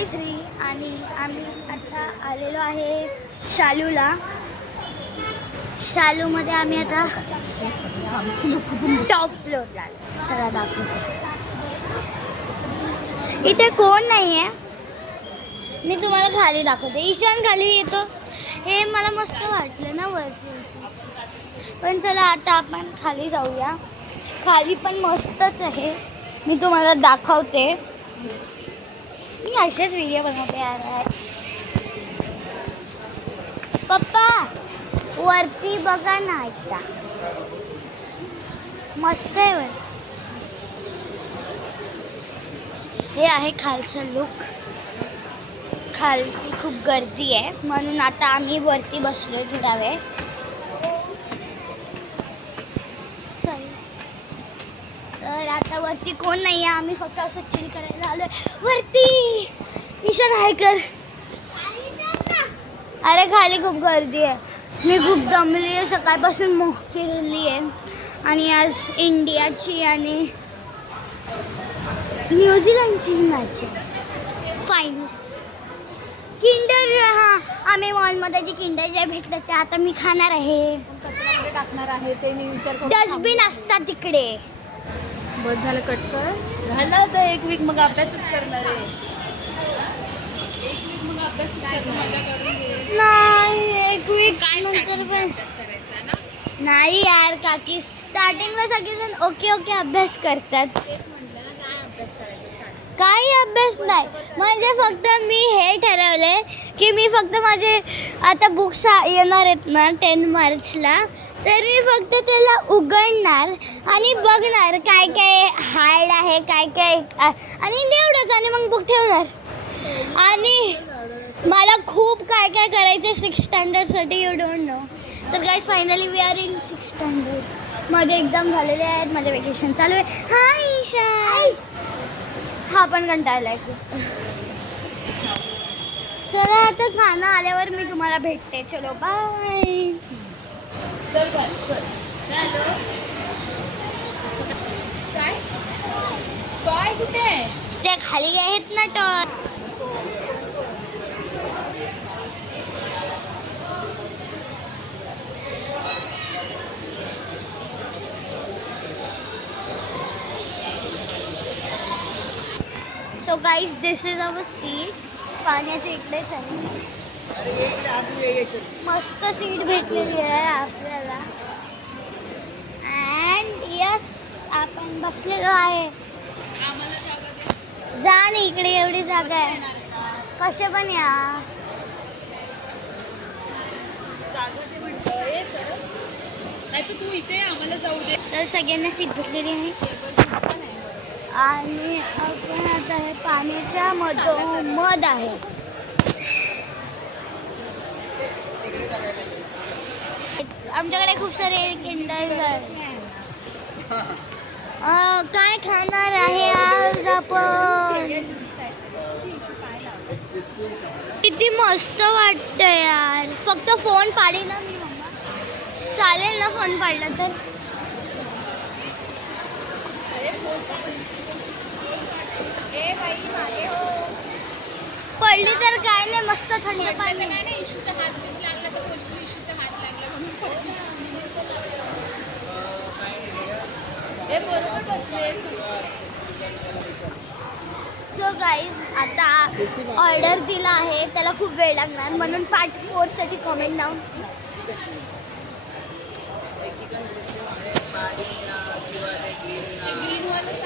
Guys आणि आम्ही आता आलेलो आहे शालूला. शालूमध्ये आम्ही आता टॉप फ्लोअरला आलो. चला दाखवते. इथे कोण नाही आहे. मी तुम्हाला खाली दाखवते. ईशान खाली येतो. हे मला मस्त वाटलं ना वरती. पण चला आता आपण खाली जाऊया. खाली पण मस्तच आहे. मी तुम्हाला दाखवते. मी असेच व्हिडिओ बनवते यार. पप्पा वरती बघा ना एकदा. मस्त आहे वर. हे आहे खालचं लुक. खालती खूप गर्दी आहे म्हणून आता आम्ही वरती बसलोय थोडा वेळ. तर आता वरती कोण नाही आहे. आम्ही फक्त असं चिल करायला आलोय वरती. ईशान हाय कर. अरे खाली खूप गर्दी आहे. मी खूप दमली आहे. सकाळपासून फिरली आहे. आणि आज इंडियाची आणि न्यूझीलंडची मॅच आहे फायनल. किंडर हां आम्ही मॉलमध्ये जे किंडर जे भेटलं ते आता मी खाणार आहे. टाकणार आहे ते मी विचार करून. डस्टबिन असतात तिकडे. बस झालं कट कर. झालं तर एक वीक मग अभ्यासच करणार आहे. एक वीक मग अभ्यासच करणार. मजा करून घे. नाही एक वीक काय नंतर पण अभ्यास करायचा ना. नाही यार काकी. स्टार्टिंगला सगळेजण ओके ओके अभ्यास करतात. तेच म्हटलं ना काय अभ्यास करायचा. काही अभ्यास नाही. म्हणजे फक्त मी हे ठरवले की मी फक्त माझे आता बुक्स येणार आहेत ना 10 मार्चला. तर मी फक्त त्याला उघडणार आणि बघणार काय काय हार्ड आहे काय काय आणि तेवढंच. आणि मग बुक ठेवणार. आणि मला खूप काय काय करायचं 6th स्टँडर्डसाठी. You don't know. तर guys finally we are in 6th standard. माझे एक्झाम झालेले आहेत. माझे वेकेशन चालू आहे. हाय ईशा. हा पण कंटाळलाय खूप. चला आता खाणं आल्यावर मी तुम्हाला भेटते. चलो बाय. काय कुठे ते खाली आहेत ना toy. So guys this is our seat. पाण्याच्या इकडेच आहे. मस्त सीट भेटलेली आहे आपल्याला. अँड यस आपण बसलेलो आहे. जा नाही इकडे एवढी जागा आहे. कसे पण या. तू इथे आम्हाला जाऊ दे. तर सगळ्यांना सीट भेटलेली आहे. आणि आपण आता हे पाण्याच्या मध आहे. आमच्याकडे खूप सारे किंडर काय खाणार आहे आज आपण. किती मस्त वाटतं यार. फक्त फोन पाडी ना मी मम्मा. चालेल ना फोन पाडला तर. पडली तर काय नाही. मस्त थंड पाणी. इशूचा हात लागला तर पोचली. इशूचा हात लागला म्हणून सो गाईज आता ऑर्डर दिला आहे. त्याला खूप वेळ लागणार म्हणून पार्ट 4 साठी कमेंट डाऊन